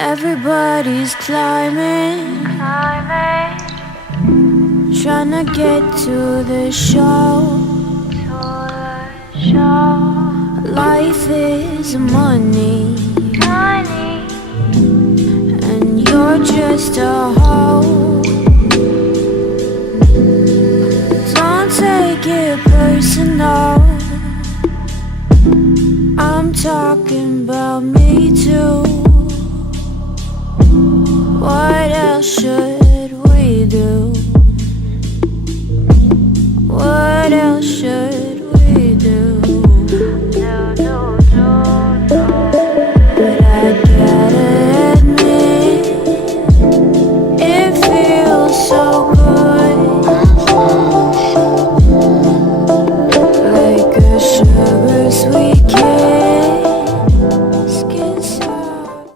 Everybody's climbing, trying to get to the show. Life is money, and you're just a hoe. Don't take it personal, I'm talking about me too.